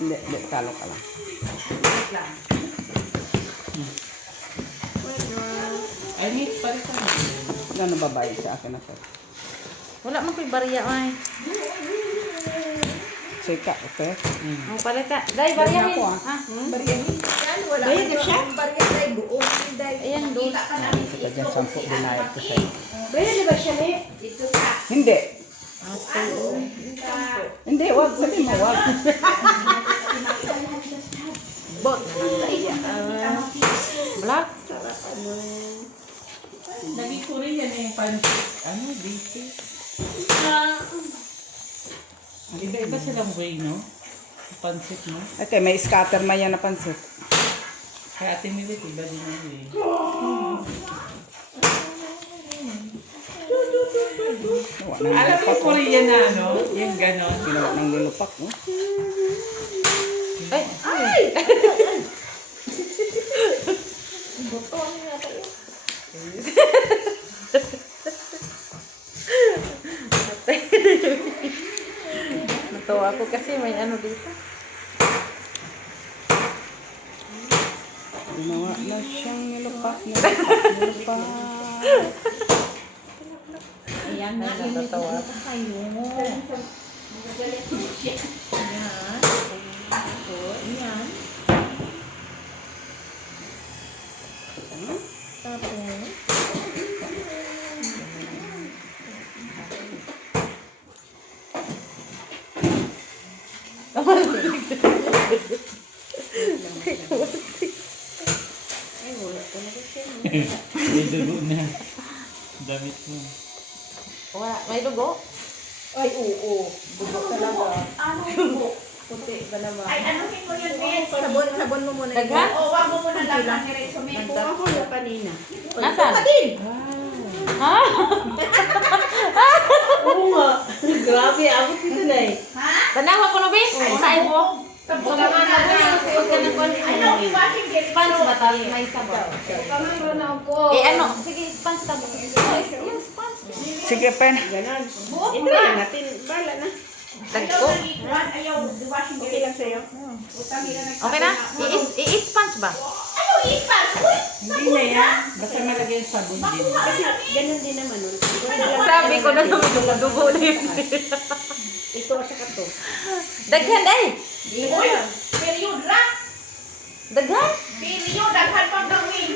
Hindi, talo ka lang. Wait lang. Ay, need pa rin kami. Ano babayad sa akin na sir? Wala man ko'y bariya ay. Sika, okay? Ang pala ka. Day, bariyahin. Ako, Ha? Bariyahin. Yan, wala. Bayad na siya? Bariyahin, buong. Ayan, doon. Kita dyan, 10 binayad ko sa'yo. Bayad na ba siya, ni? Ito ka. Hindi. Oo. Hindi, wag. Sabi mo, wag. Bot. Black. Naging ko rin yan eh. Pansit. Ano? Basic. Iba-iba silang way, no? Pansit, no? Okay, may scatter man yan na pansit. Kaya Ate Milit, iba din ang way. Alam mo yung Korean na, ano? Yung ganon. Ginawa ng nilupak, no? Ay! Ay! Natawa ako kasi may ano dito. Ginawa na siyang nilupak. Ayan nga, Ay, natatawa. init na kayo. Ayan. Ito, ayan. Tapos, ay, wala ko na kasi. May dugo na. Damit mo. Wala, may dugo? Ay, oo. Bubok talaga. Ano mo? Puti ba naman? Ay, anuhin mo yun, Ben. Sabon mo muna. Daghan? O, wag mo muna lang ni Rezo. May Nagdag kuha ko yung kanina. Nasaan? Ha? Oo nga. Grabe, abot dito na eh. Ha? Tanawa ko no, be? Saan mo? Huwag ka ng konti. Ano, iwashin din. Sponge ba tayo? May sabaw. Kamang na ako. Eh ano? Sige, sponge tayo. Yung sponge. Sige, pen. Ganon. Buot mo Ito na. natin. Bala na. Dagko. Ayaw, iwashin din. Okay lang sa'yo. Okay na? I-sponge ba? Ano, ispas? Uy! Hindi na yan. Basta malagay yung sabon din. Kasi ganun din naman nun. Sabi ko na naman dugo na yun. Ito at saka to. Daghan, day! Uy! Period ra! Daghan? Period, daghan pang gawin.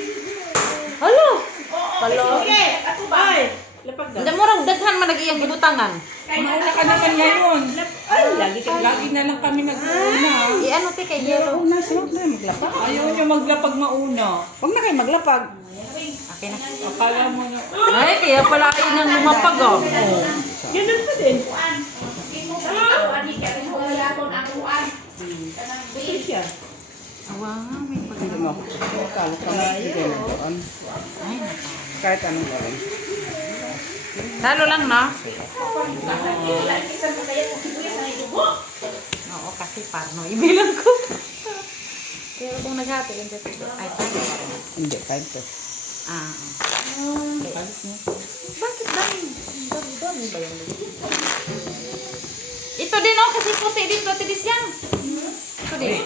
Halo! Oo, Palo. sige. Ato ba? Ay! Lapag Hindi mo raw daghan man nag-iyang gibutangan. Mauna ka naman ngayon. Ay, lagi ka. Lagi na lang kami mag-una. I-ano te kay yellow. Una, sunod na maglapag. Ayaw nyo maglapag mauna. Huwag na kayo maglapag. Okay na. Akala mo na. Ay, kaya pala kayo nang lumapag oh. Ganun pa din. Kuan. Imo ka kuan ni kaya mo yaton ang kuan. Puti siya. Awa, may pag... Hindi mo ako. Talo ka na. Sige, nagdoon. Ay, Kahit anong gawin. talo lang, no? Wala isa mo kaya mo sibuyas na idugo. Oo, kasi parno. Ibilang ko. Pero kung naghati yun sa sito, ay, talo pa rin. Hindi, kahit to. Ah. Alis mo. Bakit dami? Dami ba yung ito din, oh, kasi puti dito, tidis yan. Ito din.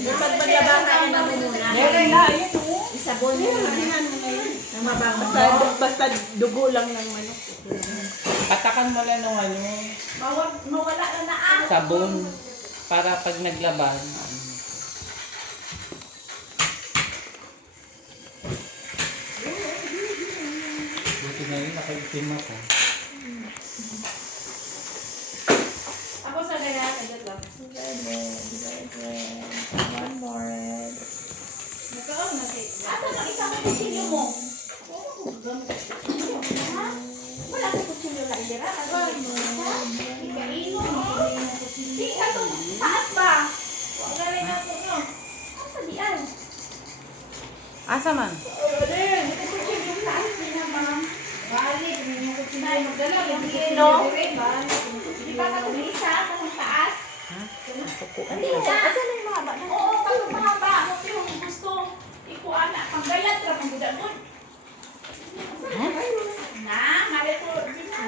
Dapat maglabahan na mo muna. Meron na. Ayun o. Isabon mo muna. Basta dugo lang ng manok. Patakan mo lang ng ano. Mawala na na ang. Sabon. Para pag naglaban. Buti na yun. Nakaitim ako. Ako sa gaya, agad lang. One more. Nagkaon na si. Asa na isang kutsilyo mo? Ha? Wala ka kutsilyo na ilira. Ikaino mo. Di ka to. Taas ba? Huwag na rin ako no. Asa di ay? Asa man? Rin. Ito kutsilyo taas din na ma'am. Bali, yung kutsilyo magdala. Yung yelo. Di ba ka kung isa? Kung taas? Hindi na. Asa na yung mga ba? Oo, pag mahaba mo yung gusto ikuan na panggayat ra man gud mo. Na, mali ko din na.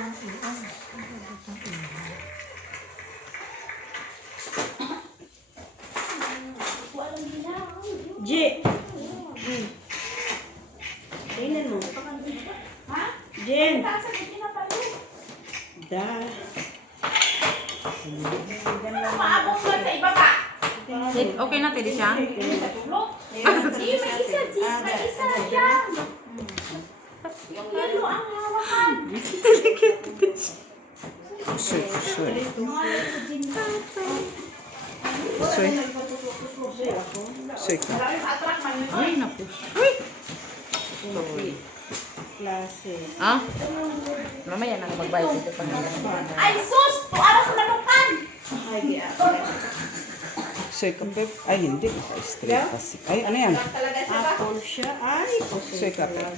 J. Tingnan mo. Ha? Jen. Sasagutin na pala. Da. Maabong lang sa iba pa. Okay na, tili siya? Tulog. Sige, may isa, G. May isa dyan. Yung yellow ang hawakan. Soy. Soy. Soy ka. Maraming attract man yun. Ay, naku. Uy! Klase. Ah? Mamaya nang magbayad dito pag Ay, sus! Tuara sa manukan! Soy ka, Pep. Ay, hindi. Straight kasi. Ay, ano yan? Talaga siya ba? Apple siya. Ay, Soy ka, Pep.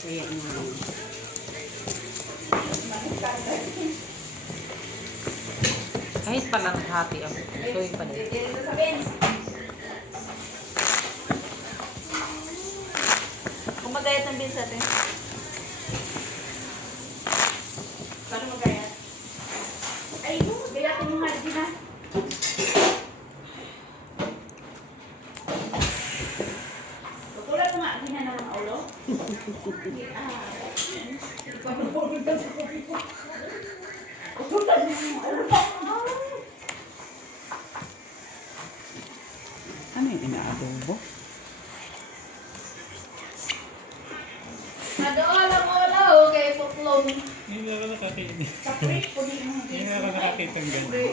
kaya nga. kahit palang hati ako. Soy pa din. Ito sa Benz. Kung magayat ng Benz natin. Paano magayat? Ay, gayatin mo nga, Gina. Tutulad mo nga, Gina naman ang ulo. Tutulad mo nga ang ulo. Ano yung inaadobo? Nadola mo na, okay, putlong. Hindi ako nakakita. Sa fresh po din mo. Hindi ako nakakita ng ganyan.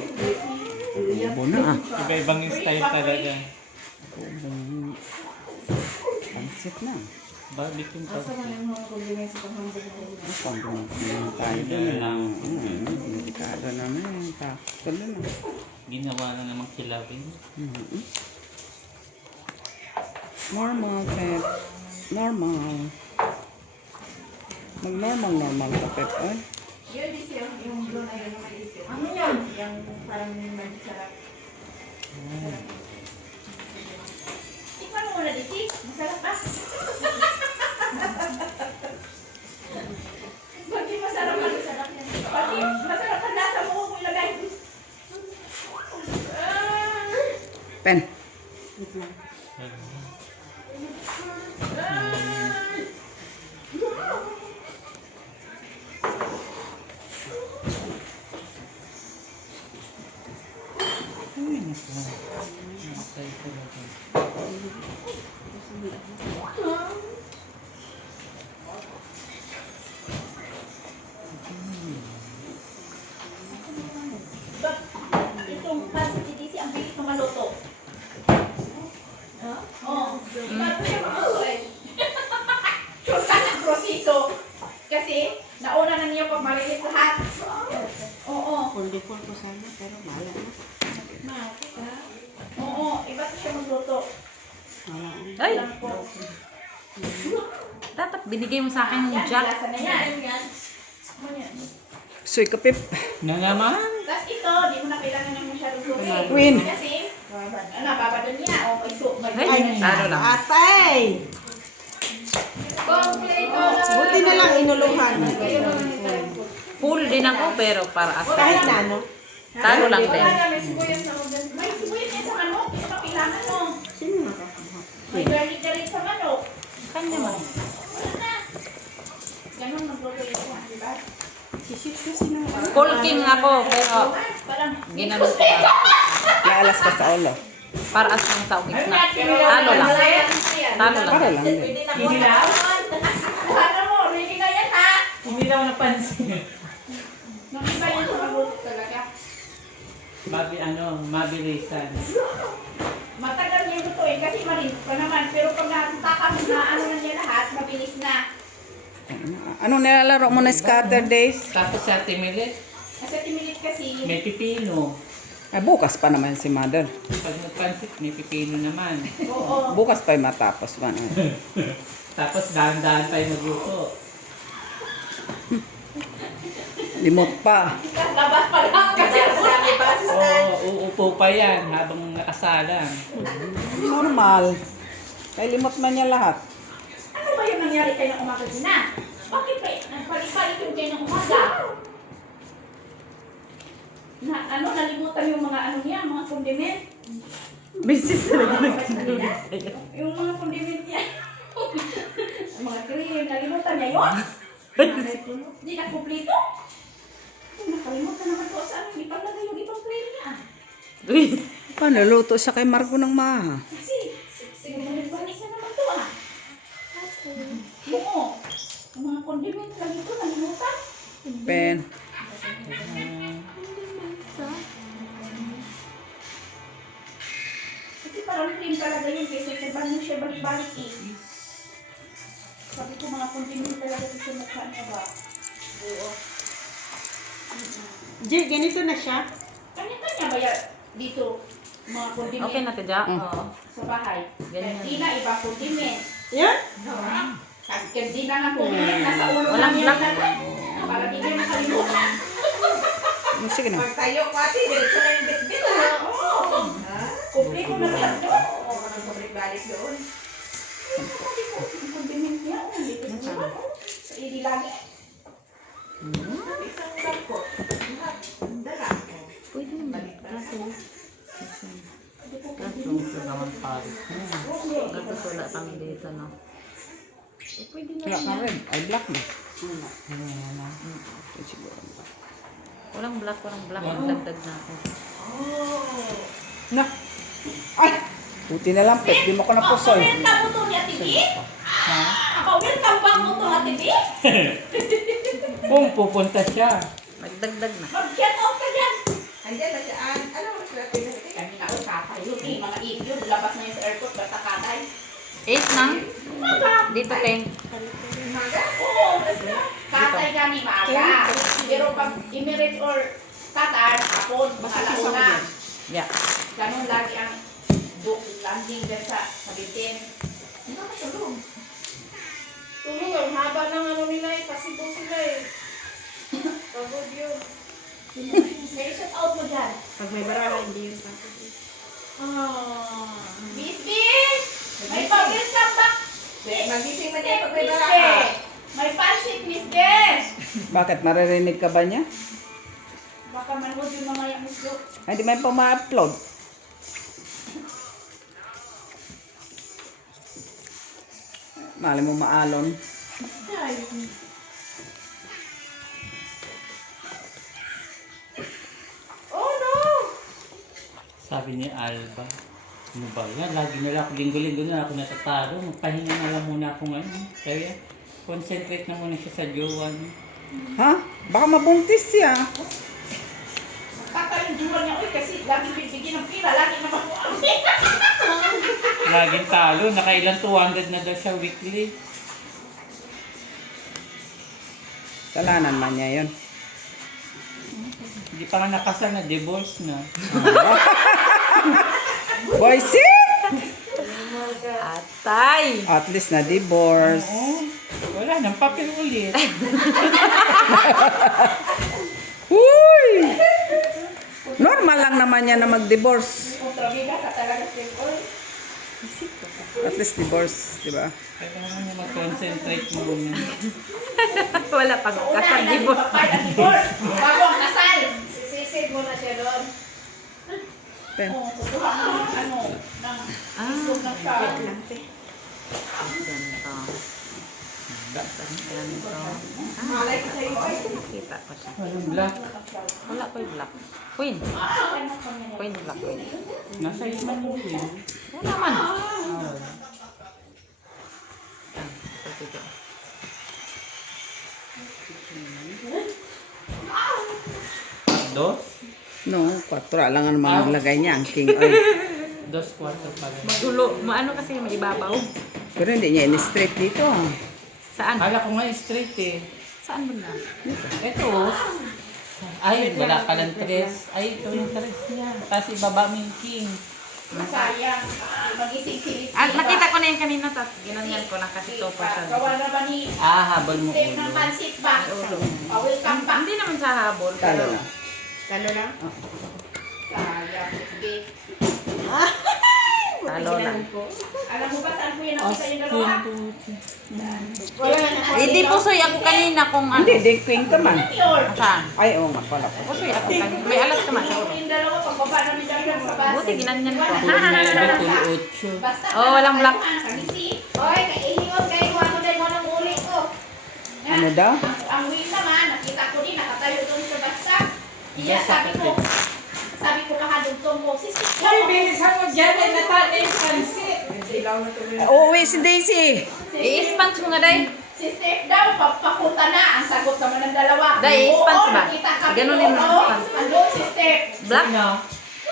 Adobo na ah. Iba-ibang style talaga. Adobong pansit na. Barbecue pa. Pambunod na tayo doon. Delikado naman. Takot na. Ginawa na namang kilawin. Normal, Pep. Normal. Mag-normal ka, Pep. Ay. Yun din siya, yung blue na yun, yung maliit yun. Ano yan? Yung parang masarap. Tikman mo muna, Diti. Masarap ba? Pati masarap yan. Pati masarap ang lasa mo kung ilagay. Pen. Ay, naku. Namatay talaga. Itong pansit ni Diti, ang bilis na maluto. Oo. Bago siya maluto eh. Shortcut ang proseso. Kasi, nauna na niya pag maliit lahat. Oo. Wonderful ko sana, pero mala na. Oo, iba siya magluto. Mala na. Ay! Alam ko. Dapat binigay mo sa akin yung Yan, jack. lasa na yan. Soy ka, Pep. Na naman? Tapos ito, di mo na kailangan ng masyadong lutuin. Win. Kasi, babado niya. O, may soup. Ay, ano lang. Atay! Kompleto lang. Buti na lang inuluhan. Full din ako pero para as Kahit na ano. talo lang din. Wala na, may sibuyas na ugan. May sibuyas yan sa manok. Ito pa kailangan mo. Sino nakakakuha? May garlic sa manok. Kanya man. Wala na. Ganun magluto yun. Diba? Sisip kasi naman. Full king ako pero Parang, ginano ko lang. Naalas ka sa ulo. Para as lang sa ugis na. Talo lang. Talo lang. Para lang din. Inilaw? Ano mo, ready na yan ha? Inilaw na pansin. Nung iba yan sa magluto talaga. Mabilisan. Matagal niya lutuin kasi marin pa naman. Pero pag natakam na ano na niya lahat, mabilis na. Anong nilalaro mo na scatter days? Tapos sa timilit, Kasi timilit kasi. may pipino. Ay, bukas pa naman si Mother. Pag nagpansit, may pipino naman. Oo. Bukas pa yung matapos ba? Tapos dahan-dahan tayo magluto. Limot pa. Labas pa lang kasi. Oo, uupo pa yan habang nakasalang. Normal. Kaya limot man niya lahat. Ano ba yung nangyari kayo ng umaga din na? Bakit ba nagpalit-palit yung kayo ng umaga? nalimutan yung mga ano niya, mga condiment. Bisis talaga Yung mga condiment niya. Mga cream, nalimutan niya yun. Hindi na kumplito. Nakalimutan naman ko sa hindi pa lagay yung ibang cream niya. Uy. Paano, luto siya kay Marco ng maha. Kasi, balik na naman to ah. Oo. Yung mga condiment lang ito, nalimutan. Pen. Kasi parang cream talaga yun kasi sa banyo siya balik-balik eh. Sabi ko mga condiment talaga ito sa mukha niya ba? Oo. Jay, ganito na siya. Kanya-kanya ba yan dito? Mga condiment Okay na, Tadya? Oo. sa bahay. Ganyan. Kaya di na ibang condiment. Yan? Kaya di na nga condiment. Nasa ulo Walang lang yung black. para di niya makalimutan. Sige na. Pag tayo ko ate, diretso na yung bit-bit ha. Oo. Kumplito na lahat doon. Oo, walang pabalik-balik doon. Sabi ko, yung condiment niya, dito sa mga sa ili lagi. Isang bag ko. Dala. Pwede naman. Kaso. Kaso, ito naman Paris. Tapos wala kami dito, no? Pwede na Wala rin ka yan. red. Ay, black na. Okay, siguro. Walang black. Dagdag na ako. Na. Ay! Buti na lang, pet. Di mo ko na pusoy. Ako, welcome mo to ni Ate B? Ako, welcome back mo to Ate B? Kung pupunta siya. Magdagdag na. Mag-get out ka dyan. Andiyan na siya. Ano mo siya? Kanina ako tatay yun eh, mga idiot. Labas na yung sa airport, basta katay. 8 nang? Dito, Teng. Oo, basta katay ka ni maaga. Pero pag Emirates or Qatar, hapon, alauna. Yeah. Ganun lagi ang landing dyan sa Bitin. Hindi ka matulog. Tulong, ang haba ng ano nila eh. Pasipo sila eh. Pagod yun. May shout out mo dyan. Pag may baraha, hindi yun pagod. Bisbis! May pag-welcome back. Magising man Step, pag may Miss baraha. Des. May pansit, Miss Des. Bakit? Maririnig ka ba niya? Baka manood yung mamaya, Miss Jo. Ay, di may pa ma-upload. Mali mo maalon. Oh no! Sabi ni Alba. Ano ba yan? Lagi nila ako linggo-linggo na ako natatalo. Magpahinga na lang muna ako ngayon. Kaya concentrate na muna siya sa jowa niya. Ha? Baka mabuntis siya. Kaka yung juwan niya, uy, kasi lagi bibigyan ng pira, lagi naman ko ang Laging talo. Nakailan 200 na daw siya weekly. Salanan man niya yun. Hindi pa nga nakasal na, divorce na. Boysi! Atay! At least na divorce. Oo. Wala nang papel ulit. Uy! Normal lang naman yan na mag-divorce. kontrabiga ka talaga siya, uy. At least divorce, di ba? Kailangan niya mag-concentrate muna. Wala pag Una, kasal yan, divorce. papay ang divorce. Bago ang kasal. Sisisid mo na siya doon. Pen. Oo, kukuha mo ng ano, ng isog ng shawl. Ganito. Ganito. Malay ko sa'yo, ay. Kita ko siya. Walang black. Wala ko yung black. Queen. Ano ka niya? Queen black. Queen. Nasa iman mo yun. Wala man. Ito dito. Dos? No, 4 lang naman maglagay niya ang king oil. 2 kwarto pa rin. Magulo. Maano kasi may ibabaw. Pero hindi niya in-straight dito. Saan? Kala ko nga straight eh. Saan mo na? Ito. Ay, wala ka ng tres. Ay, ito yung tres niya. Tapos ibaba mo yung king. Masayang. Mag-isisilis. Nakita ko na yung kanina. Tapos ginanyan ko na kasi 2%. Gawa na ba ni Ah, habol mo Step ng ulo. pansit ba? Welcome back. Hindi naman sa habol. Talo na. Talo lang? Sayang. Sige. Talo alolan. Alam mo ba saan ko yan nakita yung dalawa? Hindi pusoy ako kanina kung ano. Hindi, dingkwing ka man. Yun. Saan? Ay, oo nga pala po. Pusoy ako kanina. May alas ka man sa ulo. Yung dalawa, pagbaba namin dyan sa bus. Buti ginanyan ko. Basta. Oh, walang black. Hoy, kaihingon kayo, ano din mo ng uli ko. Ano daw? Ang wheel naman, nakita ko din, nakatayo doon sa basta. Iya, sabi ko kahadugtong mo, sis, Bilisan mo dyan, ay natala yung pansit. Uuwi si Daisy. I-sponge mo nga, day. si Steph daw, papapunta na. Ang sagot naman ng dalawa. Day, Oo, spans ba? nakita kami Ganunin mo doon, ng oo. spans. Andun si Steph. Black? Doon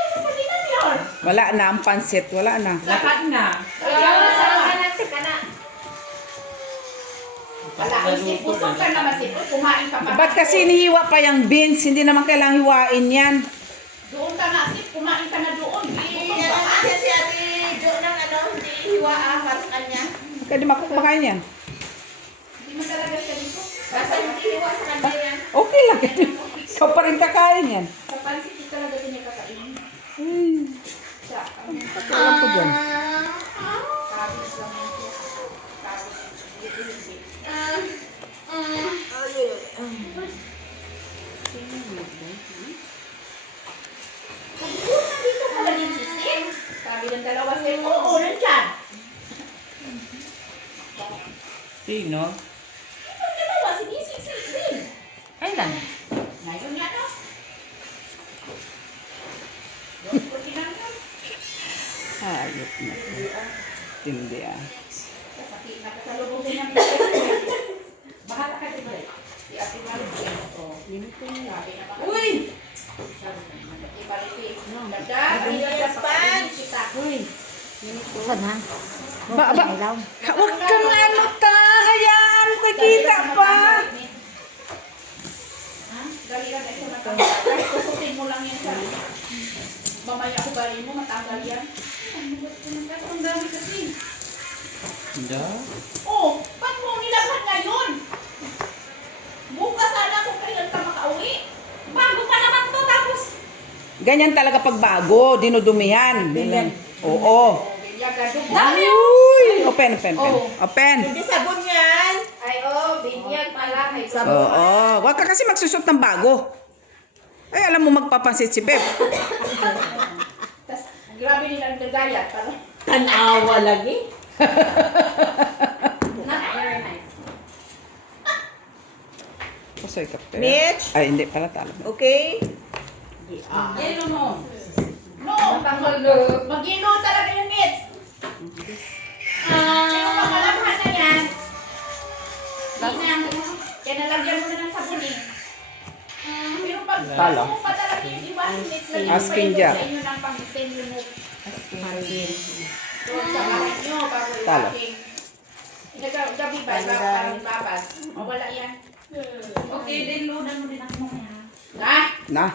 sa palitan yun. Wala na ang pansit. Wala na. Lahat na. Ayaw na sa kanan, si kanan. Wala, isip, busog ka naman si Steph. Kumain ka pa. Ba't kasi inihiwa pa yung beans? Hindi naman kailangang hiwain yan. Doon ka na, Steph. Kumain ka na doon. Busog ka pa. Si Ate Jo ng ano, hindi hiwaan para sa kanya. Kaya di makakakain yan. Hindi mo talaga siya dito. Basta yung hiwa sa kanya yan. Okay lang. Ikaw pa rin kakain yan. Sa pansit, di talaga din niya kakainin. Siya, Alam ko dyan. kabis lang yan siya. Kabis. Nandito pala din si Steve. Sabi ng dalawa sa'yo, oo, nandyan. Sino? Itong dalawa, si Nisik din. Kailan? Ngayon nga, no? Diyos ko, tinanong. Ayot na. Tindi ah. Sakit na kasalubong din ng pagkakas. Bahala ka din, Brett. Si Ate Maribel. Sabi na ba? Uy! Sabi na, Ate Maribel. Dada, ayun sa kita. Saan na? Ba, huwag kang ano ka. Hayaan ko kita pa. Ha? Dali lang ito na kami. Kahit kusutin mo lang yan sa mamaya ko bali mo, matanggal yan. Ano ba ito ng kaso? Ang dami kasi. Hindi. Oh, ba't mo nilabhan ngayon? Bukas sana kung kailan ka makauwi. Bago pa naman to, tapos Ganyan talaga pag bago. Dinudumihan. Oo. bilyagan doon. Uy! Open, open, open. Oh. Open. Hindi sabon yan. Ay, oh, binyag pala. May Oo. Huwag ka kasi magsusot ng bago. Ay, alam mo magpapansit si Pep. Tas, grabe nilang nagayat. Parang, Tanawa lagi. not very nice. Pasoy ka, Pep. Mitch? Ay, hindi pala talo. Okay? Yelo mo. No, mag-ino talaga yung mitts. Yung pangalabhan na yan. Kaya nalagyan mo na ng sabon eh. Pero pag Talo. mo pa talaga yung iwan minutes na Asking Jack. sa inyo ng pang-stain remove. Doon sa bahay nyo, bago Talo. i-washing. Gabi ba? Parang babad. Wala yan. Okay, then loadan mo din ako mamaya. Ha? Na.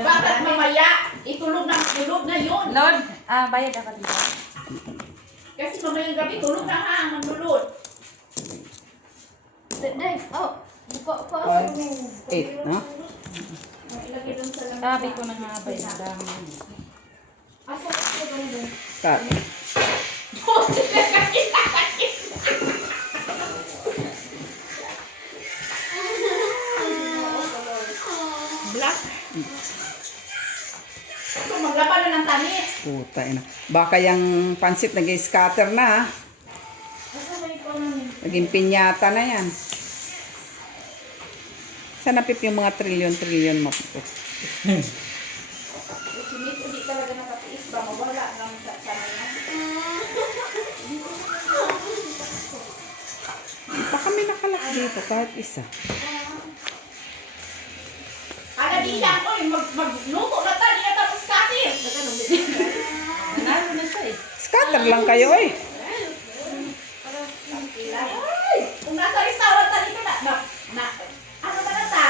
Bakit mamaya? Itulog na yun. Load? Bayad ako dito. Kasi mamayang gabi, tulog na ha, maglulod. Dave, oh, buka pa. 8, no? Ilagay dun sa lamesa. Sabi ko na nga ba yung dami. Asa ko doon. Cut. Black. So, maglaban na ng tanis. Puta ina. Baka yung pansit nag-scatter na, ha? Asa may ikaw namin? Naging pinyata na yan. Sana Pip yung mga trilyon-trilyon mo. Sinit, hindi talaga nakatiis ba? Mawala lang sa sana yan. Baka may nakalak dito kahit isa. Ala di lang, oy, magluto na tayo, di na tapos katil. Nanalo na siya eh. Scatter lang kayo eh. Ay, kung nasa restaurant tayo dito ano ba na ta?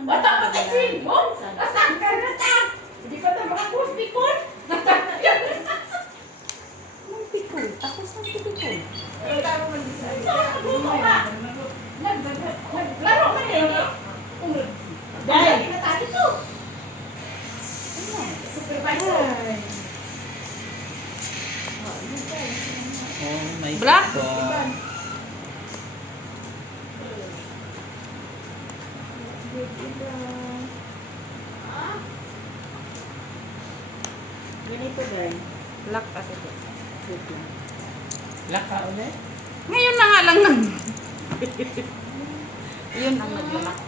Wata pa tayo sinbong. Nasangkar na ta. Hindi pa tayo makakuspikon. Ako saan pikul? So, nagluto ka. Naglaro ka niyo, no? Dahil na tayo dito. Ganito dahil. Lock kasi ito. Wait lang. Laka ulit. Ngayon na nga lang nag... Yun ang nag-lock.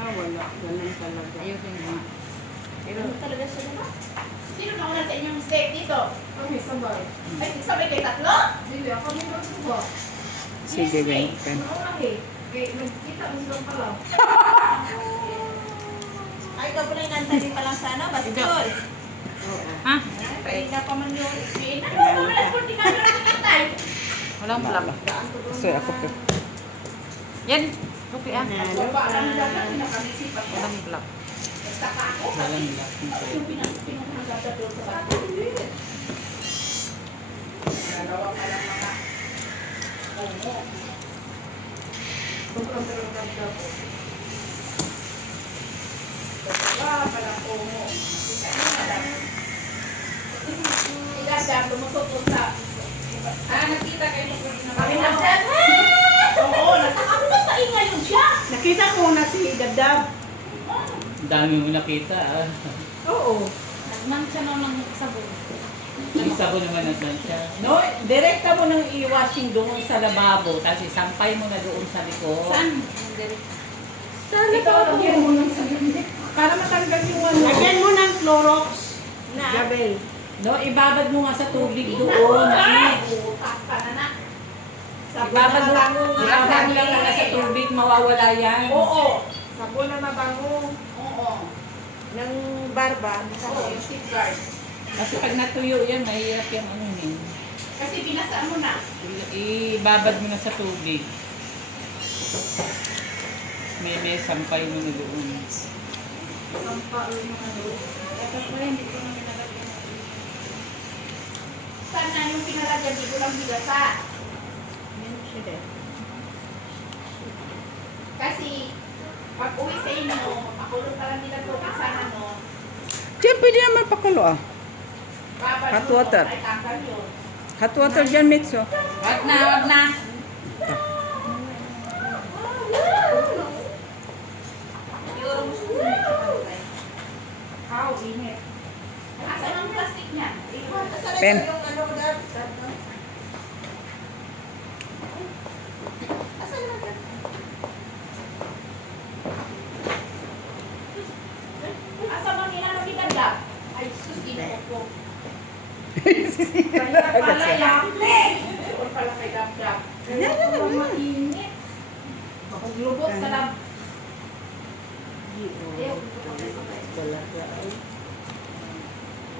Wala. Ganun talaga. Ayusin mo nga. Pero, Talaga siya diba? Sino nauna sa inyong steak dito? Kami sabay. Ay, sabay kayo tatlo? Hindi, kami lang ba? Sige, ganyan. Nauna eh. Nagkita mo silang pala. Ay, ikaw pala yung nantali pa lang sa ano, basketball. Ha? Ay, na pa man yun. Ano ba pala kung di ka na nakikitay? Walang lock. So, ako po. Yan. Okay ah. Parang dapat pinakamisipan ko. Walang lock. Nagtaka ako. Walang lock. Yung pinagagad doon sa basketball. Dalawa pa lang mga omo. Sobrang ganda po. Dalawa pa lang omo. Igagad, lumusot doon sa... nakita kayo nung kami nagdad. Oo, nakakaroon na sa ngayon siya. nakita ko na si Dadab. Ang dami mo nakita ah. Oo. Nagmansya na lang sabon. Isa ko naman naglansya. No, direkta mo ng i-washing doon sa lababo, tapos isampay mo na doon sa likod. Saan? Ikaw, lagyan mo ng sabon. Para matanggal yung ano. Lagyan mo ng Clorox. Jabel. No, ibabad mo nga sa tubig doon. Utak pa na na. Ibabad mo lang na sa tubig, mawawala yan. Oo. Sabon na mabango. Oo. Ng barba. Oo, yung safeguard. Kasi pag natuyo yan, mahirap yung ano yun. Kasi binasa mo na. Ibabad mo na sa tubig. May sampay mo na doon. Sana yung pinalagyan, di ko lang bigasa. Kasi, pag uwi sa inyo, mapakulong ka lang nila to. Sana no, Diyan, pwede naman pakulo ah. babad Hot mo, water. ay tanggal yun. Hot water dyan, Mitso. Wag na, wag na. Siguro mo siya pantay. How, init. Asan ang plastic niya? Pen. Yung ano, Dad? Asan na Dad? Asa man nila Dad? Ay, sus, ginoo ko. Kaya pala yakle. Or pala kay Dab-Dab. Kaya pala mainit. Mapaglubot ka lang. Ayaw,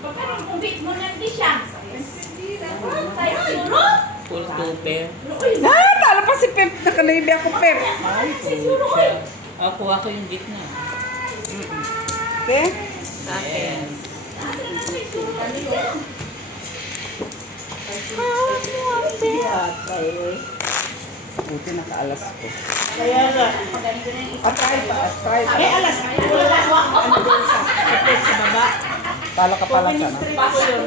pagka yung kumbit mo nanti siya. Tayo siguro? Full super. Ah, tala pa si Pep. Nakalibi ako, Pep. Siguro ko eh. Ako yung gitna. Okay? Yes. Buti nakaalas ko. Kaya nga. Atry pa, atry pa. Eh, alas. Wala na ako. Ano doon sa support sa baba. Pala ka pala sana. Ako yun.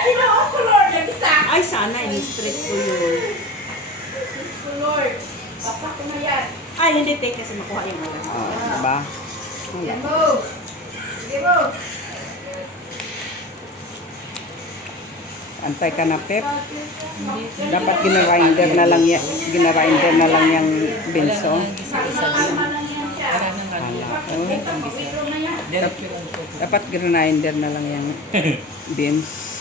Ginoo ko Lord, nag-isa. Ay, sana. In-straight ko yun. Lord, basta ko na yan. Ay, hindi. Take kasi makuha yung alas. Diba? Yan mo. Sige mo. Antay ka na, Pep. Dapat ginarinder na lang yan. Ginarinder na lang yung benso. Isa-isa din. Para nang Oh, Diretso lang po. dapat ginarinder na lang yung beans.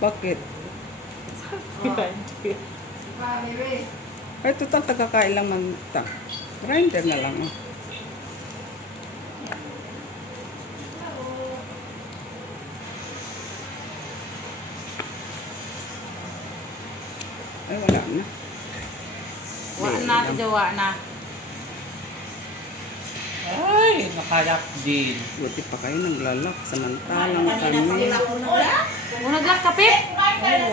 Bakit? Ay, total tagakailang manta. Grinder na lang. Oh. Ay, wala na. Wa na, jawa na. Ay, nakalak din. Buti pa kayo naglalak. Samantalang kami. Kung nag-lock ka, Pip? Oo.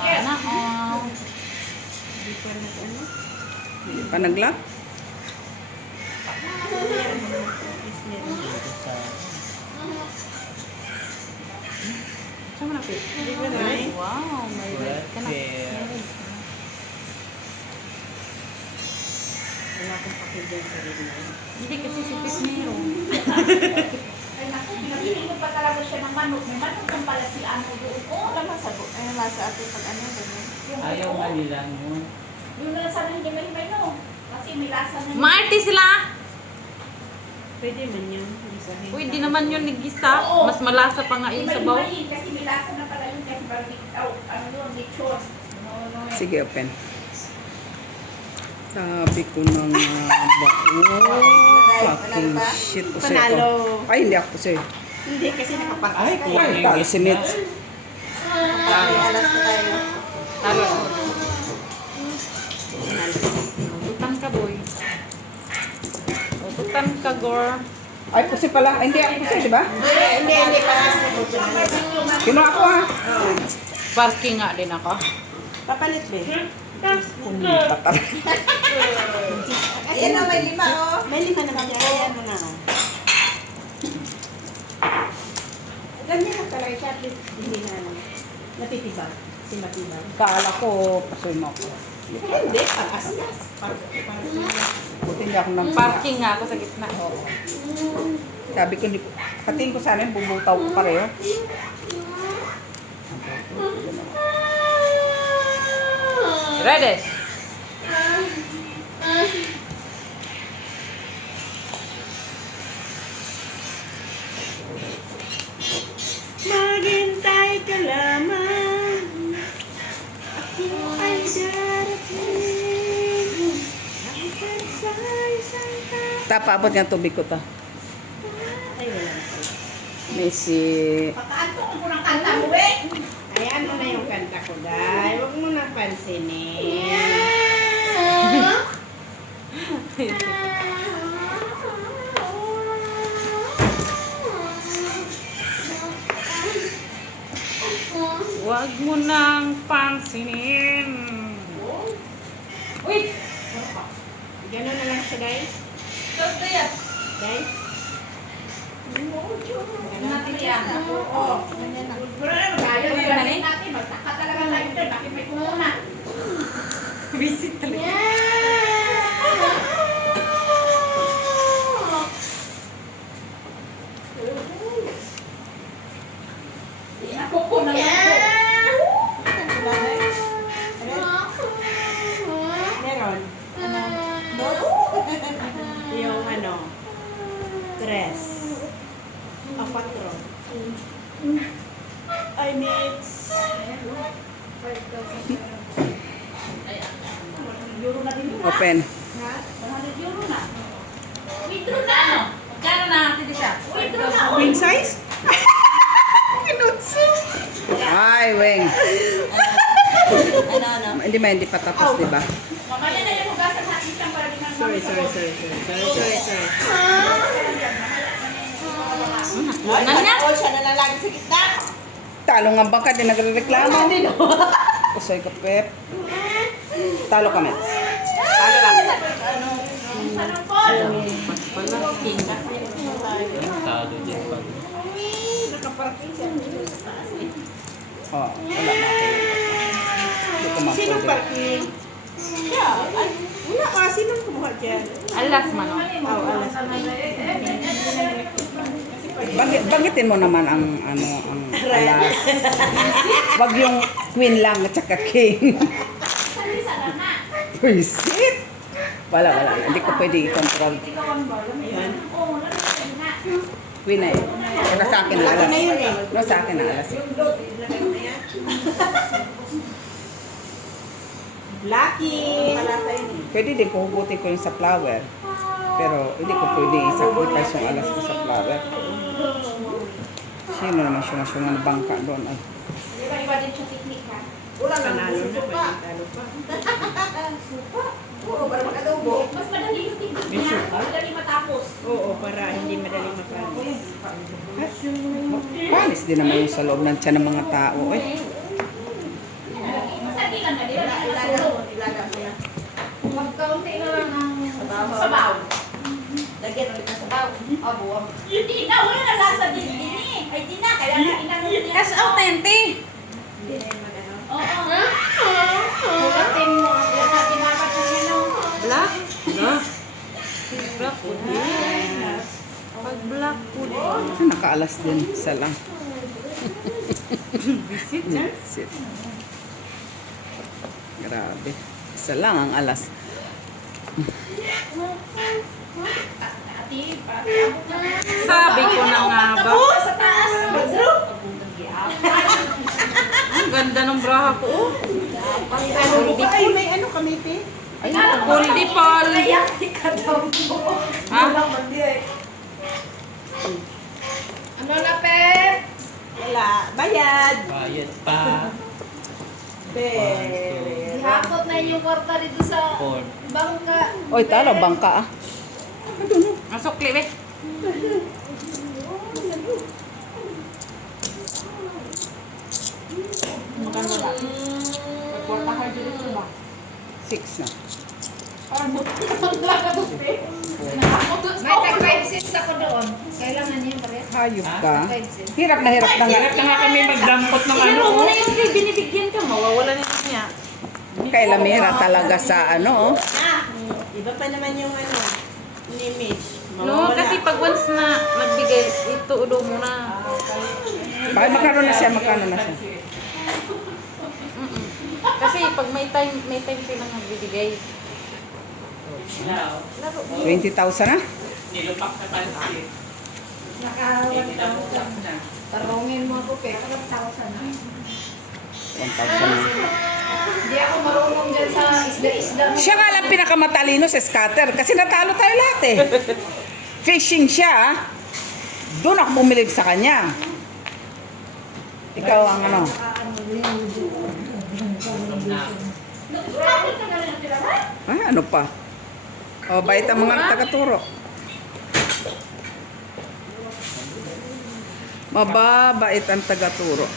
Sana, oh. Hindi pa naglak? kapit. Hindi ba na eh? Wow, may red ka na. Wala akong pakil dyan sa rin na. Hindi kasi sipit meron. Ay naku, pinabili ko pa talaga siya ng manok. May manok kang pala si ano doon. Oh, Wala man sa ay nasa atin pag ano ganun. Ayaw nga nila mo. yun na sana hindi may no. Kasi may lasa na. Maarte sila! Pwede man yan. Isahin. Pwede naman yun nigisa. Oo. Mas malasa pa nga yung sabaw. Iba-ibahin kasi may lasa na pala yun kasi ano yun, lechon. No. Sige, open. Sabi ko na nga ba? Oh, fucking shit. Pusoy ko. Panalo. Ay, hindi ako pusoy. Hindi kasi nakapatas Ay, ka. kuha Ay, yung talo si Mitch. Alas na tayo. Talo. Ututan ka, boy. Ututan ka, Gor. Ay, pusoy pala. Ay, hindi ako pusoy, di ba? Hindi patas na po. Kinuha ako ha. Parking nga din ako. Papalit ba? Patal. Ayan na, may 5 oh. May 5 naman yan. Ayan mo na. Ganyan lang talaga siya. At least hindi na natitiba. Si Matiba. Kala ko, pusoy mo ako. Hindi, patas na. Buti hindi ako nang Parking nga ako sa gitna. Sabi ko, hindi ko. Patingin ko sana yung bubutaw ko pareho. Ready? Maghintay ka lamang. Ako ay darating. Hanggang sa isang taon. Tapaabot niya tubig ko ta. Ay, wala na pala. May si... Pagkaantok ko ng kanta mo eh. Ay, ano na yung kanta ko, Day? Huwag mo nang pansinin. Huwag mo nang pansinin. Uy! Gano'n na lang siya, Day? Saan ba yan? Day? Natin yan. Oo. Kaya na natin natin. Magtaka talaga tayo dyan. Bakit may kumuna? Visit talaga. Ako po na Meron. Dos? Yung ano? Tres. O, 4. Ay, mix. euro na din yun. Open. Ha? 100 euro na. Withdraw na. Kano na natin siya? Withdraw na. Queen size? Ay, weng. Ano? Hindi man, hindi pa tapos, di ba? Mamaya na yung hugasan natin siyang para di man Sorry. Ano niya? Siya na lang lagi sa gitna. Talo nga bangka, di nagreklamo. Pusoy ka, Pep. Talo kami. Talo lang. Tanong ko. Wala. King. Tado din pa. Nakaparking siya. Oh, wala na ako. Hindi ko Sino mapwede. parking? Siya. Ay, wala ka. Sinong kumuha dyan? Alas man. Oh, alas. Banggitin mo naman ang alas. Wag yung queen lang at saka king. Pwisit! Wala. Hindi ko pwede i-control. Ayan. Queen na eh. Pero sa akin ang alas. Na yun eh. No, sa akin ang alas. Lucky. Wala sa'yo eh. Pwede din ko hugutin ko yung sa flower. Pero hindi ko pwede i-sacrifice yung alas ko sa flower. Sino naman syunga-syunga na bangka doon? Ay. Iba din siya technique ha. Panalo na. Panalo pa. Oo, para mag-adobo. Mas madali yung technique niya. Madali matapos. Oo, para hindi madali mapalis. Panis din naman yung sa loob ng tiyan ng mga tao. Eh. Masagi lang na din. Masulog. Magkaunti na lang ang sabaw. Lagyan ulit na sabaw. abo. Hindi na, wala na lasa din eh. Ay, di na, kaya na inano niya. Cash out na yun, te. Oo. Kulatin mo. Kaya na, tinapat mo yan ang... Black? Black pudding. Pag black pudding. Nakaalas din. Isa lang. Visit, Sit. Grabe. Isa lang ang alas. Ati, abo ka. Sabi ko na nga ba? Sa taas. Ang ganda ng braha ko. Oh. Ay, may ano kami, te? Goldie Paul. Kaya, di ka daw mo. Ha? Ano na, Pep? Wala. Bayad. Bayad pa. Be. Ihakot na yung kwarta dito sa 4. bangka. Oy, talo, bangka ah. Masok, Libe. Six na. May tag 5 cents ako doon. Kailangan yun pare. Hayop ka. 5 cents. Hirap na hirap na nga. Hirap na nga kami magdampot ng ano. Pero mo na yung te, binibigyan ka, mawawala na yun niya. Kay Lamira talaga sa ano. Iba pa naman yung ano, image. No, kasi pag once na nagbigay, ito ulo mo na. Bakit magkano na siya? Magkano na siya? Kasi pag may time silang nagbibigay. Now, 20,000 na? nilupak na pansit. Nilupak na. Tarungin mo ako, Pep. 1,000 na. Hindi ako marunong dyan sa isda-isda mo. Siya nga lang pinakamatalino sa scatter kasi natalo tayo lahat eh. Fishing siya, doon ako bumilig sa kanya. Ikaw ang ano. Ah, ano pa? O, bait ang mga taga-turo. Mababait ang taga-turo.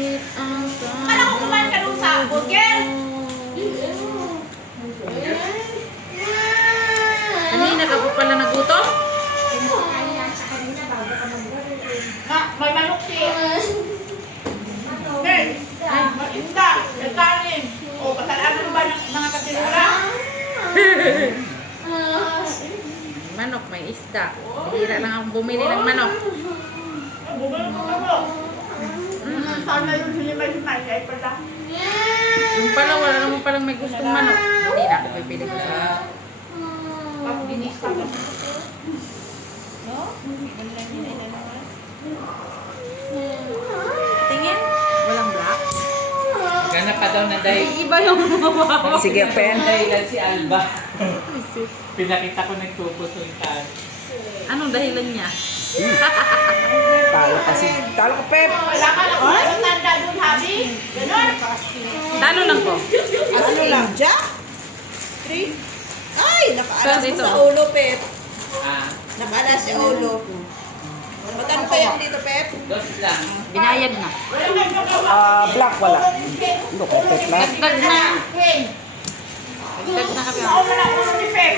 Kala ko kumain ka doon sa burger. Kanina ka po pala nagutom? May manok siya. Hey, isda, may kanin. O, kasalanan mo ba ng mga katinura? Manok, may isda. Bihira lang akong bumili ng manok. Bumili mo manok. Sana yung hilimay-himay ay pala. Yung pala, wala naman palang may gustong manok. Hindi na ako pipili ko sa Paglinis ka ba? tingin. Walang black. Ganap pa daw na dahil. Iba yung mababaw. Sige, pen. Dahilan si Alba. Pinakita ko nagpupusuntan. Anong dahilan niya? Talo kasi. Talo ko, Pep. Wala ka na kung tanda doon, Habi. Ganon. Talo lang ko. Ano lang, Jack? 3? Ay, nakaalas Saan mo ito? sa ulo, Pep. Ah, Nakaalas sa ulo. Magkano kaya dito, Pep? 2 lang. Binayad na. Black wala. Ano ko, Pep lang. Dagdag na. Hey, Dagdag na kami. nauna na ulo ni Pep.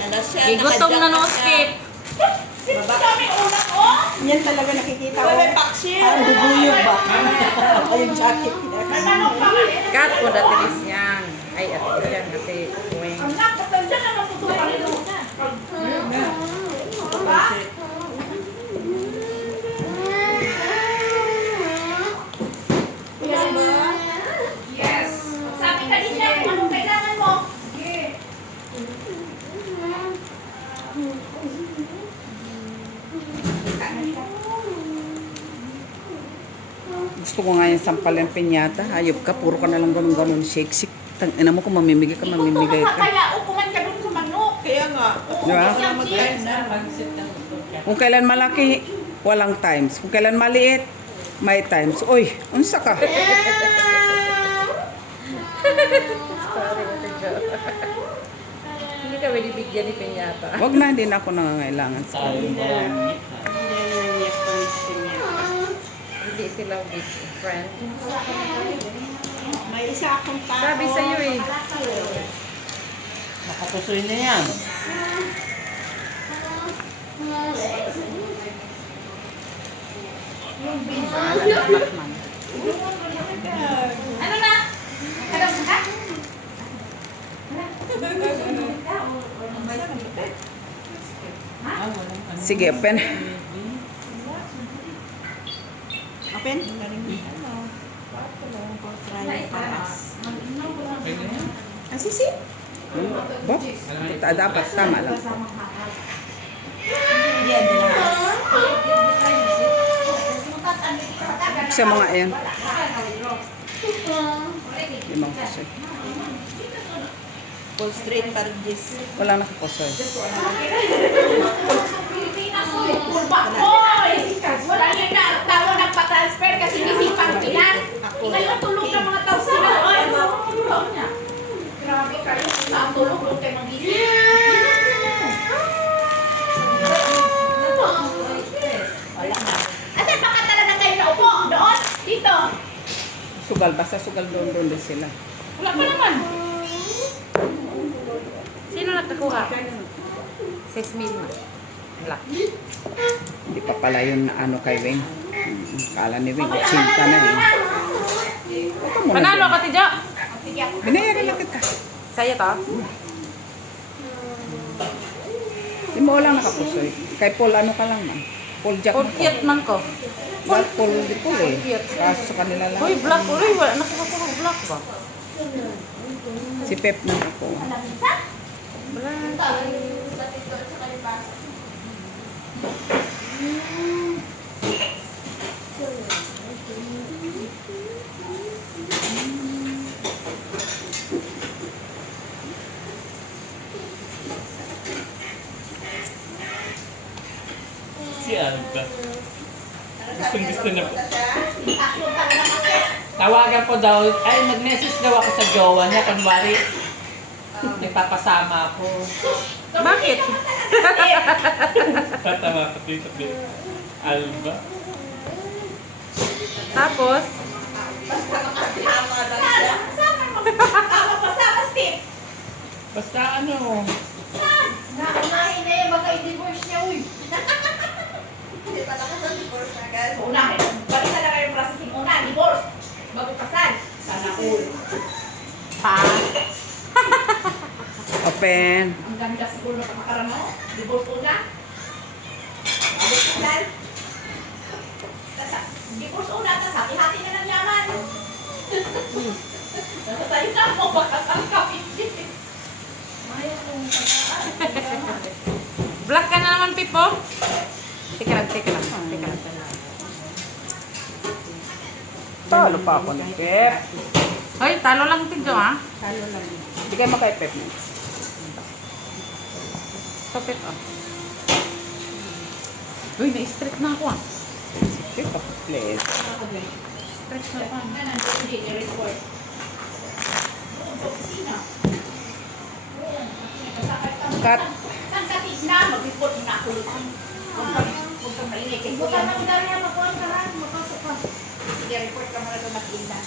Alas siya, Igutom na no, naka-jack Skip. Kami unak ko. Yan talaga nakikita ko. May paksiw. Ang bubuyog ba? Ay, yung jacket niya. May manok pa nga. Kat po datilis niyan. Ay, ate yan, ate. Uwing. Anak, patanda na natutuwa rin mo. Diba? Yes. Sabi ka din niya kung anong kailangan mo. Gusto ko nga yung sampal ng pinyata. Hayop ka, puro ka na lang ganun-ganun. Shake. Tang ina mo kung mamimigay ka, mamimigay ka. Kaya ukuman ka dun sa manok. Kaya nga. Diba? Yes. Kung kailan malaki, walang times. Kung kailan maliit, may times. Uy, unsa ka? Hindi ka binibigyan ni Peñata. Wag na, hindi na ako nangangailangan sa Tayo na. Hindi sila big friend. May isa akong tao. Sabi sa'yo eh. Katusoy na yan. Ano na? Ano ka? Ah, walang ano. Sige, open. Open? Pwede na yan. Ang sisi? Bo? Dapat tama lang. Yan, Sa mga yan. Limang pusoy. Full straight Parjis. Wala nakapusoy. Wala yung tao nagpa-transfer kasi hindi pang Pinas. Ngayon tulog ng mga tao sa ay, grabe kayo. Ang tulog doon kayo mag-isip. Asan ba ka talaga kayo naupo? Doon? Dito? Sugal, basta sugal doon din sila. Wala pa naman. Sino nagkakuha? 6 mil na. Black. Hindi pa pala yun na ano kay Wing. Kala ni Wing, 80 na eh. Ito muna. Panalo ka, Tidyo? Binayaran lang kita. Sa'yo to? Hindi mo lang nakapusoy. Kay Paul, ano ka lang man. Paul Jack. Pulkiyat man ko. Wala, Paul di Paul eh. Kaso sa kanila lang. Uy, black. Uy, wala nakakuha black ba? Si Pep na ako. Si Alba. Gusto na po. Tawagan po daw, ay mag-message daw ako sa jowa niya, kunwari, nagpapasama ako. Bakit? Tatawa pati sabi, Alba. Tapos, Kasama, Steve. Basta ano, Naunahin na yan, baka i-divorce niya, uy. Unahin, balik na lang kayo yung processing. Una, divorce. Bago kasal. Sana all. pa. Open. Ang ganda siguro na kamakaran mo. Divorce una. Bago kasal. Divorce una, tapos hati-hati na ng yaman. Sa'yo na mo, baka kasal ka. Black ka na naman, Pipo. Teka lang. Talo pa ako ni Pep. Hoy, talo lang, Tidyo, ha? Hindi kayo makay Pep mo. So, Pip, ah. Uy, na-straight na ako, ah. Pep ako, please. Straight na ako. Nandun din, i-report. Sa opisina. Cut. Saan ka tignan? Mag-report na ako. Huwag kang maingay kay Kuya. Sige, report ka muna doon matinda.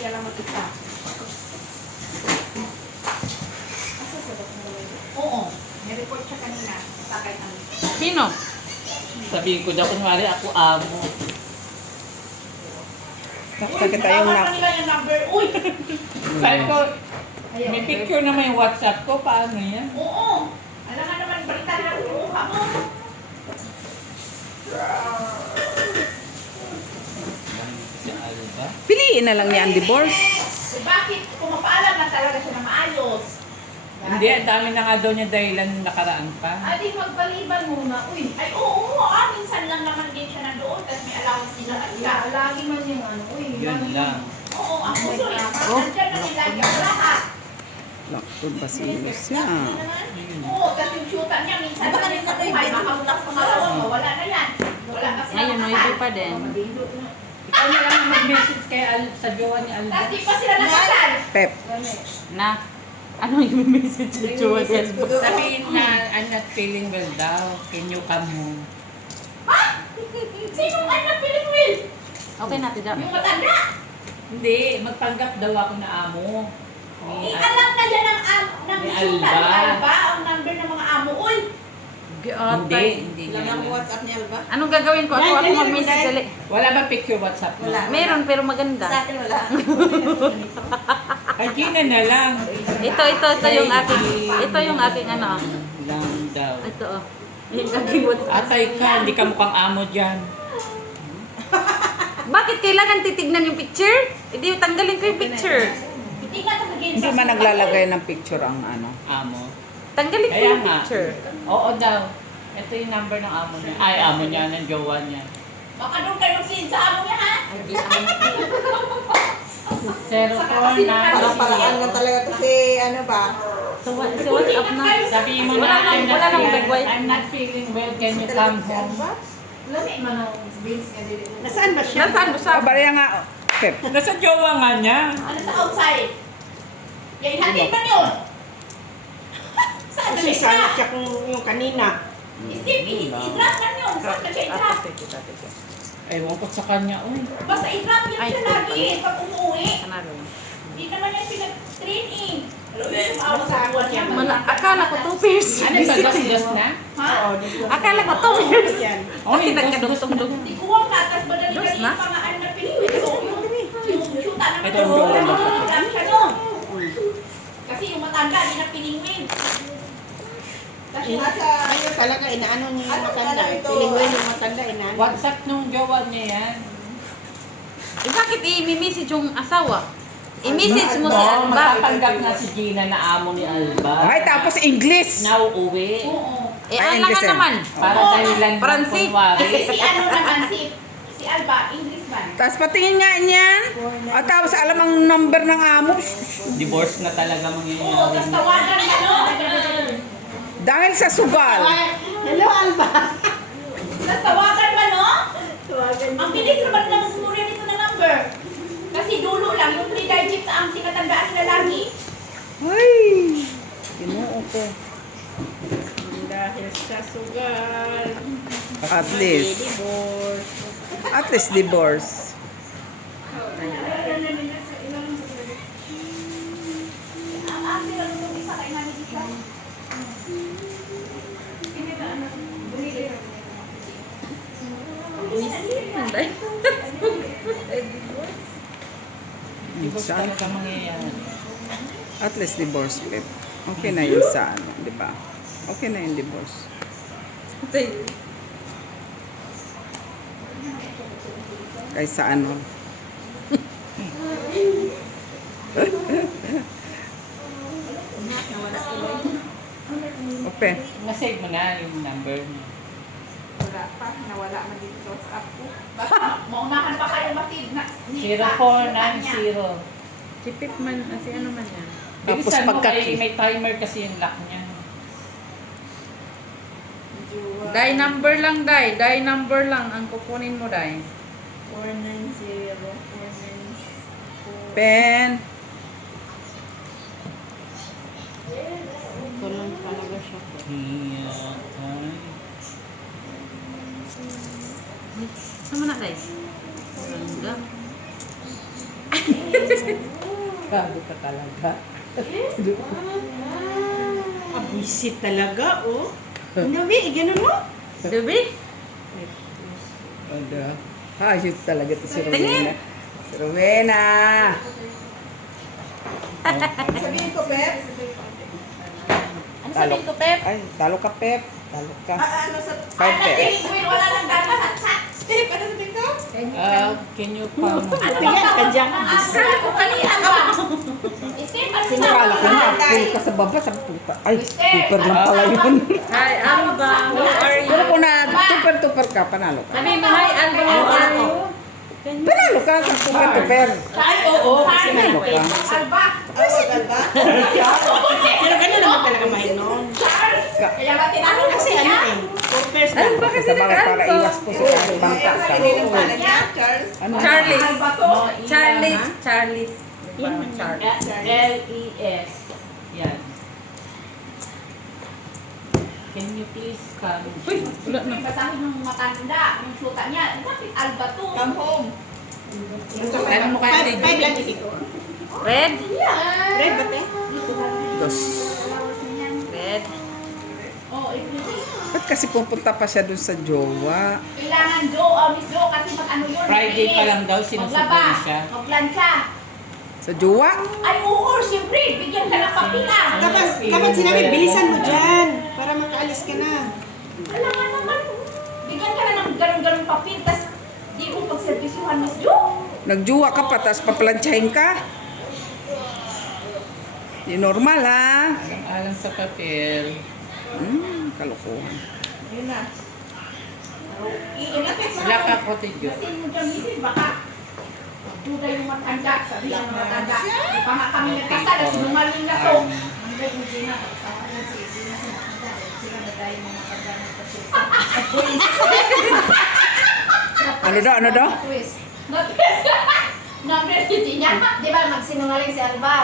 Yan lang magkita. Oo, may report siya kanina. Sakay kami. Sino? sabihin ko daw, kunwari ako amo. Nakita kita yung Tawagan nila yung number. Uy! Sabi ko, may picture naman yung WhatsApp ko, paano yan? Oo! Alam nga naman, balita nila ang kuha mo. Si Alba. Piliin na lang niya ang divorce. So, bakit pumapaalam na talaga siya na maayos? Hindi, ang dami na nga daw niya dahilan nung nakaraan pa. Adi, magpaliban muna. Uy, ay oo, minsan lang naman din siya nandoon kasi may allowance nila. Lagi man yung ano, uy. Yun lang. Oo, ang puso niya. Nandiyan na nila yung lahat. Laktod ba siya? Oo, kasi yung shootan niya, minsan lang din sa buhay. Makamutak sa malawang, wala na yan. Wala kasi Ngayon, may iba pa din. Ikaw na lang mag-message kay sa jowa ni Alba. Tapos di pa sila nakasal. Pep. Na, ano yung message sa Joel? Sabihin na, I'm not feeling well daw. Can you come home? Ha? Sinong anak Piling Will? Okay natin dyan. Yung matanda? Hindi, magpanggap daw ako na amo. Alam na yan ng Ni syuta Alba. ni Alba, ang number ng mga amo. Uy! Hindi Lang niya ang alam. WhatsApp ni Alba. Anong gagawin ko? Ako mag-message ulit. Wala ba picture WhatsApp mo? Wala. Meron pero maganda. Sa akin wala. Kay Gina na lang. Ito yung aking, ito yung aking ano. Lang daw. Ito oh. Yung aking WhatsApp. Atay ka, hindi ka mukhang amo dyan. Bakit kailangan titignan yung picture? Hindi, tanggalin ko yung picture. Hindi nga tumagin Hindi man naglalagay ng picture ang ano. Amo. Tanggalin ko Kaya yung nga. picture. Oo daw. Ito yung number ng amo niya. Ay, amo niya, ng jowa niya. Baka doon kayo mag-send sa amo niya, ha? Palaan na talaga to si ano ba? So, si WhatsApp na. Sabihin mo na, I'm wala not nang feeling, bigway. I'm not feeling well. Can you come home? Lami man ang bills nga dili. Nasaan ba siya? Nasaan mo siya? Bariya nga, Pep. Nasa jowa nga niya. Ano sa outside? Yan, hatid man yun. Saan na Kasi siya? sana siya kung yung kanina. Steve, i-drop man yun. Saan na siya i-drop? Ewan ko sa kanya. Uy. Basta i-drop yun Ay, siya lagi pag umuwi. Ano? Hindi naman yan pinag-training. Maawa sa awa niya. Akala ko 2 pairs. Ano ba? Gas na? Ha? Akala ko 2 pairs. Yan. Kasi nagkadugtong-dug. Hindi ko ang katas ba dali Dos dali na? pangaan na piliwit. So, yung shoota na Ito ang jowa mo. siya nun. Kasi yung matanda, di na piningwin. Kasi Nasa ayun talaga inaano niya yung matanda. Pilingwin yung matanda inaano. WhatsApp nung jowa niya yan. Eh, bakit i-message yung asawa? I-message mo si No, Alba. matatanggap na si Gina na amo ni Alba. Ay, tapos English. Now uwi. oo. Eh, Ay, alangan English naman. Para dahilan ng Francis. kunwari. Kasi si ano naman, si Alba, English man. Tapos patingin nga niyan. At tapos alam ang number ng amo. Divorce na talaga Oo, mangyayari. tapos tawagan ka, no? Dahil sa sugal. Hello Alba. Tapos tawagan ba, no? Ang bilis naman na sumuri nito na number. Kasi dulo lang, yung 3 digits ang sinatandaan nila lagi. Ay, ginoo ko. Dahil sa sugal. At least. At least divorce. Ang ate lang itong isa kay Nani Dita. Divorce Saan? talaga mangyayari. At least divorce, Pep. Okay na yun sa ano, di ba? Okay na yung divorce. Kaysa ano. Okay. Nasave mo na yung number niya. Wala pa, nawala man dito sa WhatsApp ko. Basta maunahan pa kayo matid na. 0490. Sipit man, si ano man yan. Tapos Bilisan mo, pagkaki. may timer kasi yung lock niya. Die number lang, die. Die number lang ang kukunin mo, die. 490. Pen. Ito lang talaga siya. Sama na, die. Ganda. Grabe ka talaga. Abisit talaga oh. Ang dami, ganun mo. Gabi? Ada. Hayop talaga to si Rowena. Si Rowena. Sabihin ko, Pep. Ano sabihin ko, Pep? Ay, talo ka, Pep. Talo ka. Ano sa... Five Ay, Pep. nag-win, wala lang data sa chat. Steve, ano sabihin ko? Can you come? Tingnan ka dyan. Akala ko kanina ka. Steve, ano na? Akala ko na, pull ka sa baba, sa puta. Ay, super lang pala yun. Hi, Alba. How are you? Pero kung na tuper-tuper ka, panalo ka. Sabi mo, hi, Alba. How are you? Panalo ka sa tuper-tuper. Ay, oo. Panalo ka. Alba. Abisit, Alba. Pero ganun naman talaga mahinon. Charles. Kaya ba tinanong ko Kasi siya? ano eh, 4 pairs Ano lang. ba kasi Sa bagay, para nag-alto? iwas po sa bangka ka. Kailan niya, Charles? Ano? Charlie. Alba to. Charlie. Charlie. Charlie. L-E-S. Yan. Can you please come? Uy, wala na. Basahin ng matanda, yung syuta niya. Bakit Alba to? Come home. Tanong mo kaya kay Five lang ito. Red? Red ba te? Dos. Red. Ba't kasi pupunta pa siya dun sa jowa? Kailangan Miss Jo, kasi mag-ano yun. Friday pa bilis. lang daw, sinusunod Maglaba, na siya. maglansya. Sa jowa? Ay, oo, siyempre. Bigyan ka ng papila. Dapat sinabi, bilisan mo dyan. Para makaalis ka na. Alam nga naman. Bigyan ka na ng ganun-ganun papel. Tapos, di mo pagservisyuhan, Miss Jo. Nagjowa ka pa, tapos paplansyahin ka? Di normal, ha? Alang sa papel. Kalokohan. Yun na. Iinapit mo Wala na. ka ko, Tidyo. Kasi mo dyan, misin, baka duda yung matanda. Sabi ng matanda. Di pa nga kami nagkasal. Sinungaling na to. Hanggang mo Gina. Sawalan si Gina sa matanda. Sila na tayo mga matanda ng pasyente. Ano daw, ano daw? Twist. Na-twist. Na-twist si Gina. Di ba, magsinungaling si Alba.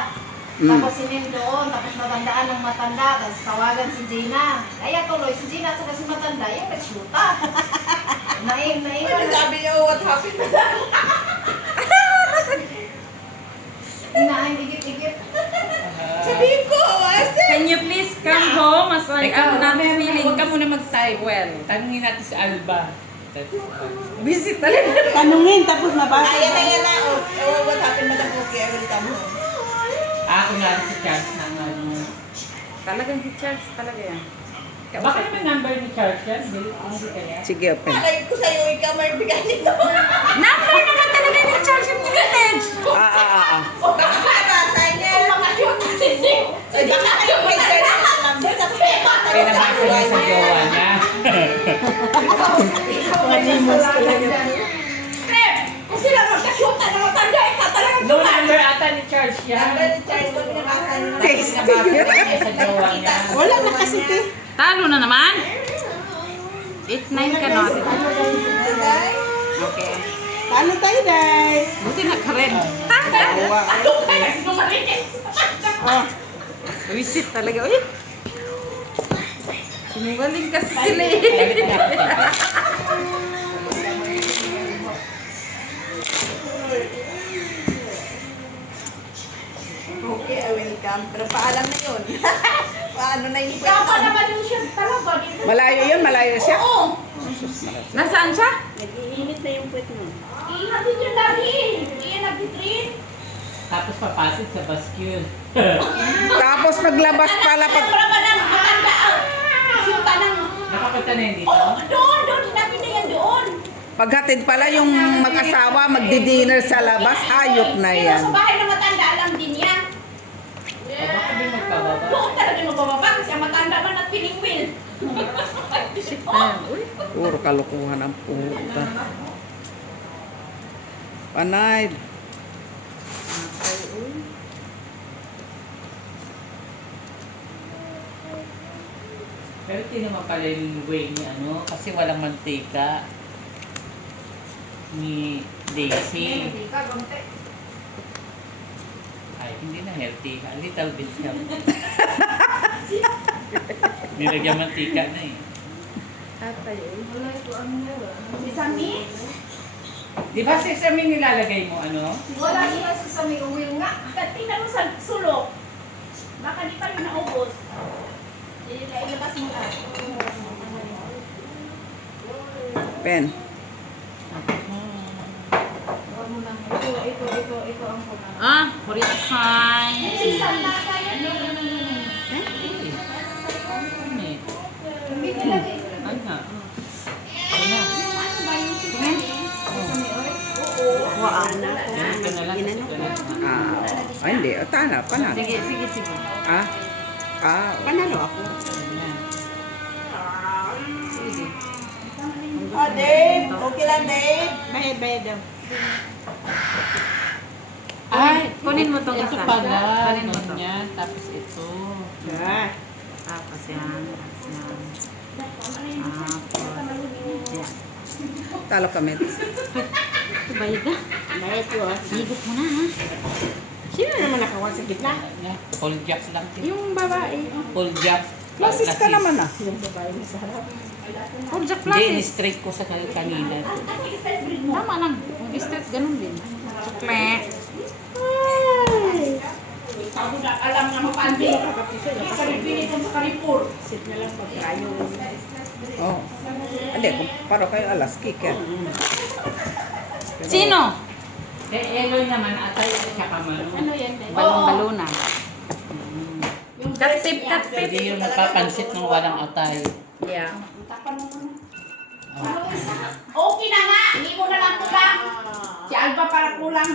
Tapos sinin doon, tapos matandaan ng matanda, tapos tawagan si Gina. Kaya tuloy, si Gina at saka si matanda, yung nagsyuta. Naiwan. Sabi niyo, what happened na that? Inaay, igit-igit. Sabihin ko, asa? Can you please come home as I'm not feeling Huwag ka muna mag-type. well? Tanungin natin si Alba. Busy talaga. Tanungin, tapos mabasa. Ayan na yan na. Oh, what happened, Madam Cookie? I will come home. Ako nga si Charles na ano. Talagang si Charles talaga yan. Baka naman number ni Charles yan. Hindi kaya. Sige, open. Malay ko sa'yo, ikaw may bigay nito. Number naman talaga ni Charles yung message. Baka mabasa niya. Mga yun, sisi. Ay, baka kayo may search na number. Tapos may bata Kaya nabasa niya sa jowa niya. Mga Gmos talaga. Crep! Kung sila magkasyuta na matanda, talagang No number ata ni Charles yan. number ni Charles, kung binabasa niyo. Taste. Nabasa niya sa jowa niya. Wala na kasi te. Talo na naman. 8-9 ka na. Okay. Paano tayo, Day? Buti naka-red. Tanda. Ano kaya sinungaling? Oh, Visit talaga. Uy. Sinungaling kasi sila eh. Galit na ako. Okay, I will come. Pero paalam na yun. Paano na yung Kapa naman yung siya talaga. Malayo yun, malayo siya. Oo! Nasaan siya? nag-iinit na yung puwet mo. Ihatid yun lagi. Hindi yan nag-treat. Tapos papatid sa bascule. Tapos maglabas pala pag... Para ba ng matanda ang syuta ng... Nakapunta na yun dito? Oo, doon. Hinapin na yan doon. Paghatid pala yung mag-asawa, magdi-dinner sa labas, hayop na Pero yan. sa bahay ng matanda, alam din yan. O baka may magpababa. Doon talaga yung magbababa kasi ang matanda man at piningwil. Puro kalukuhan ang puta. Panay. Pero hindi naman pala yung way ni ano, kasi walang mantika ni Daisy. Ay, hindi na healthy. A little bit healthy. Nilagyan mantika na eh. Sesame? Di ba sesame nilalagay mo ano? Wala sila sesame oil nga. Tingnan mo sa sulok. Baka di pa rin naubos. Ilabas mo lang. Pen. Ito ang kuna. Ah, Korean sign. Sisal na tayo. Ay nga. Wow. Ito na lang. Ito na lang. Hindi. Tana, panalo. Sige, sige, sige. Panalo ako. Oh, Dave. Okay lang, Dave. Bayad daw. Ay, Kunin mo tong ito isa. pala. Kunin mo to. Ganyan. Tapos ito. Ah, Tapos yan. Yan. Tapos. Yan. Talo kami. Ito bayad na. bayad ko ah. Higop mo na ha. Sino naman nakawal sa gitna? Full jack lang. Yung babae. Full jack. Klasis ka naman ah. Yung babae na sa harap. Full jack Hindi, classes. straight ko sa kanina. Tama lang. Mag-straight, ganun din. Sukle. Sabi na, alam nga mapandi. Karipili ko sa karipur. Oh. Hindi, kung paro kayo alas, kicker. Sino? Eloy naman, atay at saka Manu. Ano yan, Day? Balong-baluna. Katip, katip. Hindi yung napapansit ng walang atay. Yeah. Okay na nga, hindi mo na lang kulang. Si Alba para kulang.